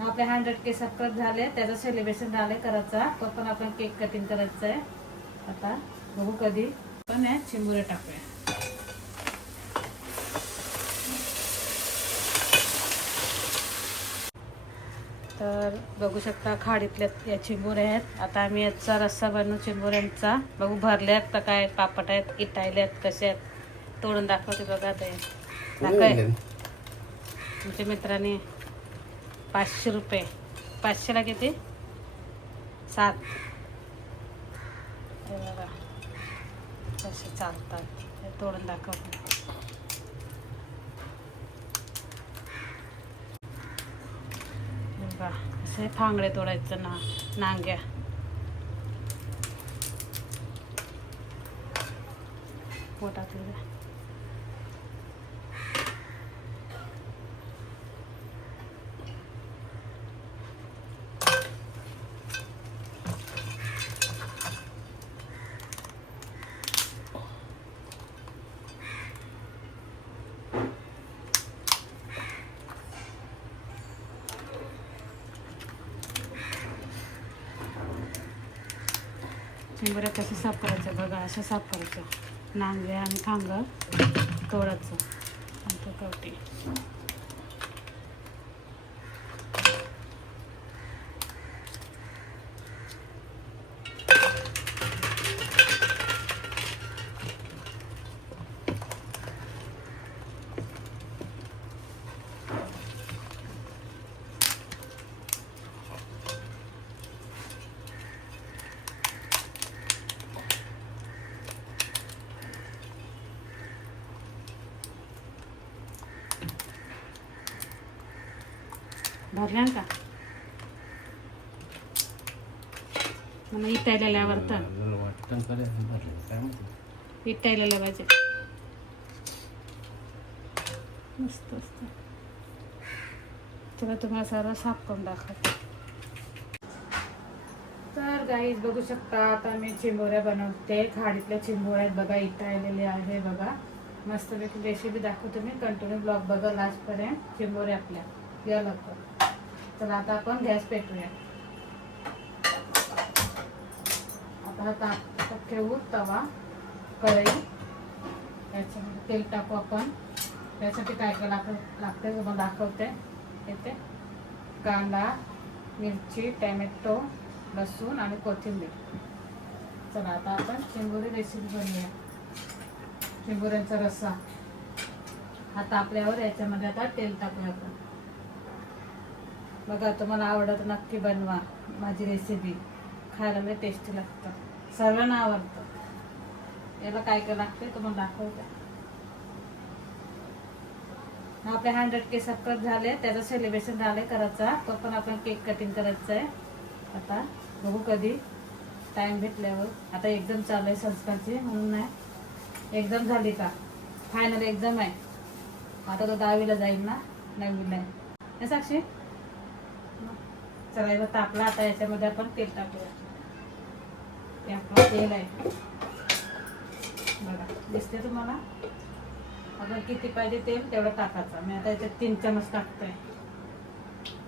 आपले 100K subscribe झाले, त्याचं सेलिब्रेशन झाले करायचा. तो पण आपण केक कटिंग करायचं आहे. आता बघू कधी पण चिंबोरे टाकूया. तर बघू शकता खाडीतल्या या चिंबोऱ्या आहेत. आता आम्ही याचा रस्सा बनवू चिंबोऱ्यांचा. बघू भरल्यात का काय, पापड आहेत, इटायल्यात कसे आहेत तोडून दाखवते बघा. ते दाखवाय तुमच्या मित्रांनी 500 रुपये, 500ला किती 7. हे बघा कसे चालतात, हे तोडून दाखवते. बघा असे फांगडे तोडायचं ना, नांग्या. पोटातले चिंबोऱ्या कसे साफ करायचं बघा. असं साफ करायचं, नांगे आणि खांगं तोडायचं आणि तो कवटी. भरल्या का मला इटायला तर इटायला पाहिजे. मस्त असतं. तेव्हा तुम्हाला सर्व साफ करून दाखवते. तर गाईज बघू शकता आता मी चिंबोऱ्या बनवते. खाडीतल्या चिंबोऱ्या बघा, इटायलेले आहे बघा. मस्तपैकी रेसिपी दाखवते मी. कंटिन्यू ब्लॉग बघा लास्टपर्यंत. चिंबोऱ्या आपल्या या लवकर. तर आता आपण गॅस पेटूया. आता हा ताप ठेवू, तवा, कढई, याच्यामध्ये तेल टाकू आपण. त्यासाठी काय काय लागते तुम्हाला दाखवते. येते कांदा, मिरची, टॅमॅटो, लसूण आणि कोथिंबीर. चला आता आपण चिंबोरी रेसिपी बनवूया. चिंबोऱ्यांचा रस्सा हा तापल्यावर याच्यामध्ये आता तेल टाकूया आपण. बघा तुम्हाला आवडत नक्की बनवा माझी रेसिपी. खायला लय टेस्टी लागतं, सर्वांना आवडतं. याला काय काय लागते तुम्हाला दाखवते. आपले 100K सबस्क्राईब झाले, त्याचं सेलिब्रेशन झाले करायचा. तो पण आपण केक कटिंग करायचं आहे. आता बघू कधी टाइम भेटल्यावर. आता एकदम चालू आहे संस्कारची, म्हणून नाही. एकदम झाली का फायनल एक्झाम आहे. आता तो 10वीला जाईल ना, 9वीला आहे साक्षी. चला याला तापला. आता याच्यामध्ये आपण तेल टाकूया. हे आपलं तेल आहे बघा, दिसते तुम्हाला. आपण किती पाहिजे तेल तेवढं टाकायचं. मी आता याच्यात 3 चमच टाकतोय.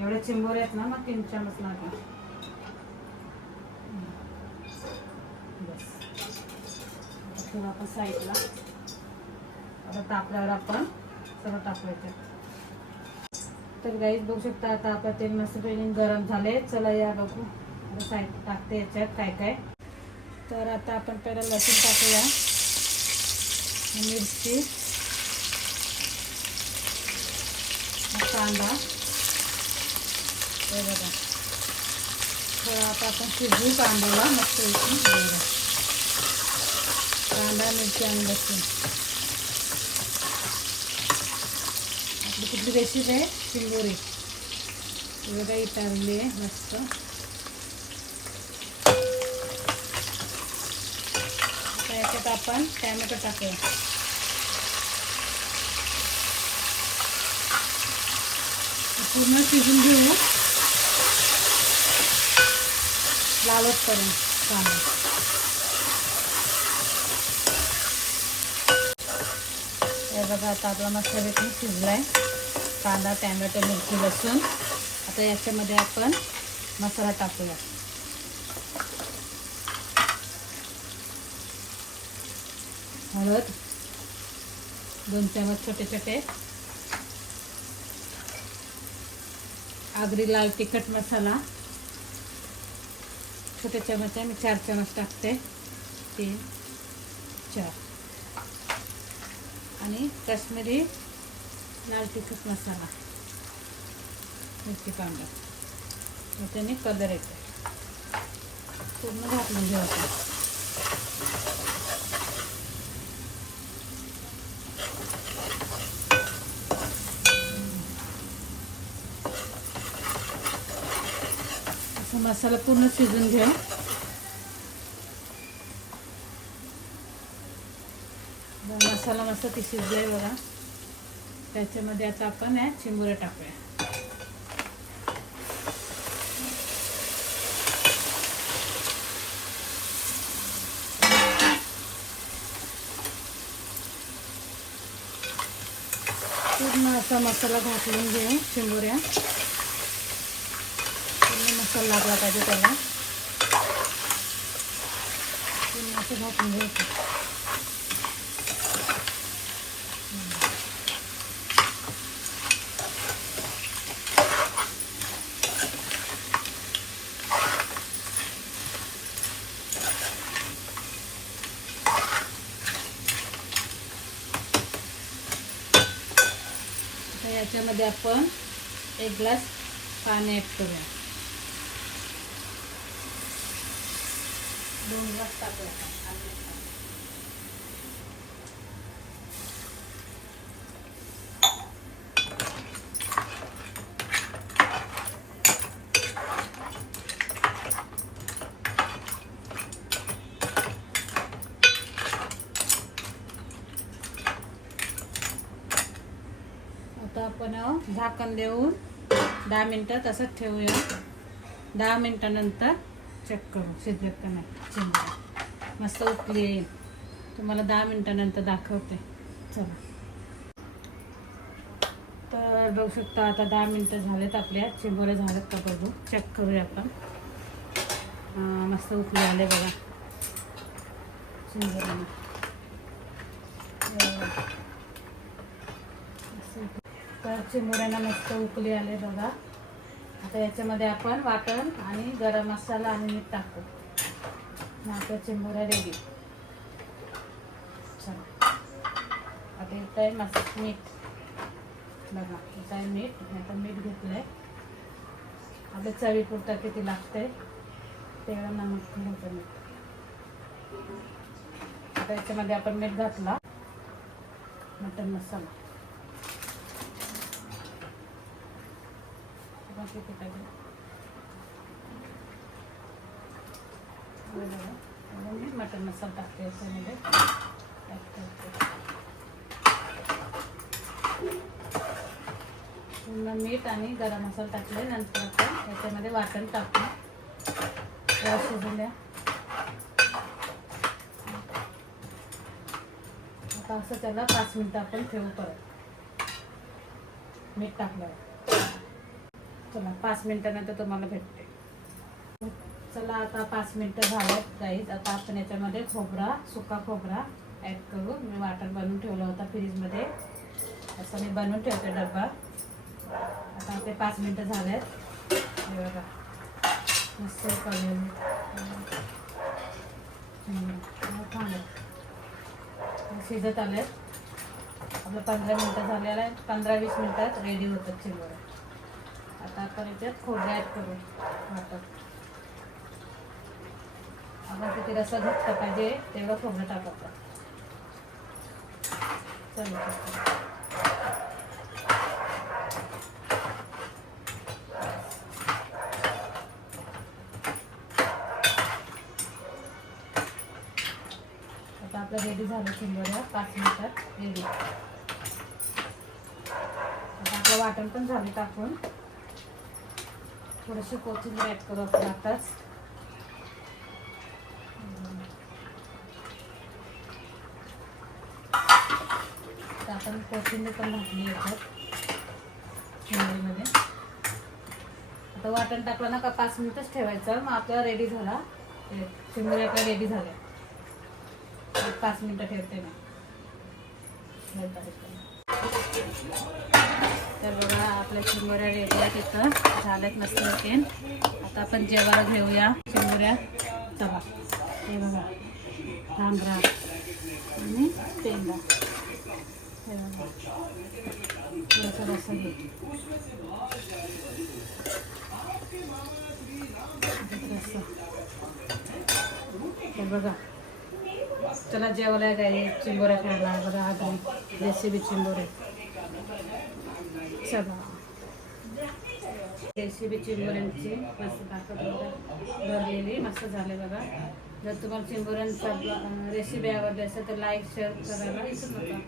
एवढे चिंबोरे आहेत ना, मग 3 चमच लागला. बस ठेवू आपण साईडला. आता तापल्यावर आपण सगळं टाकूया. तर गाईज बघू शकता आता आपलं तेल मस्तपैकी गरम झाले. चला या बघू. आता साईड टाकते याच्यात काय काय. तर आता आपण पहिला लसूण टाकूया, मिरची, कांदा. हे बघा थोडं आता आपण शिजवू कांद्याला मस्त. कांदा, मिरची आणि लसूण. आपली कुठली रेसिपी आहे चिंबोरी. बघा इटारली आहे मस्त. याच्यात आपण टॅमॅटो टाकूया. पूर्ण शिजून घेऊ लालचपर्यंत कांदा. हे बघा आता आपला मस्तपैकी शिजलाय कांदा, टॅमॅटो, मिरची, लसूण. आता आता याच्यामध्ये आपण मसाला टाकूया. हळद 2 चमच छोटे छोटे, आगरी लाल तिखट मसाला छोटे चमच आहे, मी 4 चमच टाकते, 3 4, आणि काश्मीरी लाल तिखट मसाला, मिरची पावडर, त्याने कलर येतो. पूर्ण घालून घेऊ आपण. मसाला पूर्ण शिजून घ्या. मसाला मस्त ती शिजलाय बघा. त्याच्यामध्ये आता आपण चिंबोऱ्या टाकूया. पूर्ण असा मसाला घालून घेऊ. चिंबोऱ्या मसाला लागला पाहिजे त्याला. असं घालून घ्यायचं. आता याच्यामध्ये आपण 1 ग्लास पाणी ॲड करूया. 2 ग्लास टाकूया. आता आपण झाकण देऊन 10 मिनिटं तसंच ठेवूया. 10 मिनिटानंतर चेक करू शिजलेत का नाही. चिंबोऱ्या मस्त उकली येईल. तुम्हाला 10 मिनिटानंतर दाखवते. चला, तर बघू शकता आता 10 मिनिटं झालेत. आपल्या चिंबोऱ्या झालेत का बघू, चेक करूया आपण. मस्त उकली आले बघा चिंबोऱ्या. तर चिंबोऱ्यांना मस्त उकली आले बघा. आता याच्यामध्ये आपण वाटण आणि गरम मसाला आणि मीठ टाकू. आता चिंबोऱ्या रेडी. चला, आता इथं आहे मीठ बघा. इथं आहे मीठ. आता मीठ घेतलं आहे. आपल्या चवीपुरतं किती लागतंय तेवढं नमक घ्यायचं. मीठ आता याच्यामध्ये आपण मीठ घातला. मटन मसाला किती पाहिजे मी मटन मसाला टाकते याच्यामध्ये. पूर्ण मीठ आणि गरम मसाला टाकले. नंतर आपण याच्यामध्ये वाटण टाकू. शिजून द्या. आता असं त्याला 5 मिनिटं आपण ठेवू. परत मीठ टाकलं. चला, 5 मिनिटानंतर तुम्हाला भेटते. चला, आता 5 मिनिटं झालेत गाईज. आता आपण याच्यामध्ये सुका खोबरा ॲड करू. मी वाटण बनवून ठेवला होता फ्रीजमध्ये. असं मी बनवून ठेवते डब्बा. आता आपले 5 मिनिटं झालेत. बघा मस्त कळेल. शिजत आलेत. आपलं 15 मिनिटं झालेलं आहे. 15-20 मिनिटात रेडी होतात चिंबोऱ्या. आता आपण याच्यात खोबरं ॲड करू. आपण किती रस्सा घट्ट पाहिजे तेवढं खोबरं टाकायचं. आता आपलं रेडी झालं चिंबोऱ्या. 5 मिनिटात रेडी. आता आपलं वाटण पण झालं टाकून. थोडीशी कोथिंबीर ॲड करू आपण आताच. तर आपण कोथिंबीर पण घातली याच्यात चिंबोरीमध्ये. आता वाटण टाकलं ना का 5 मिनिटच ठेवायचं, मग आपल्याला रेडी झाला. चिंबोऱ्या आपल्या रेडी झाल्या. 5 मिनिटं ठेवते मी. तर बघा आपल्या चिंबोऱ्या रेडी आहेत, इथं झाल्यात मस्त होतील. आता आपण जेवायला घेऊया चिंबोऱ्या. चला हे बघा तांबडा आणि पेंदा. हे बघा थोडंसं रस्सा घे. तर बघा चला जेवायला काय चिंबोऱ्या खायला. बघा आपली रेसिपी चिंबोरे. चला रेसिपी चिंबोऱ्यांची मस्त ताकद भरलेली मस्त झाले बघा. जर तुम्हाला चिंबोऱ्यांचा रेसिपी आवडली असेल तर लाईक शेअर करायला विसरू नका.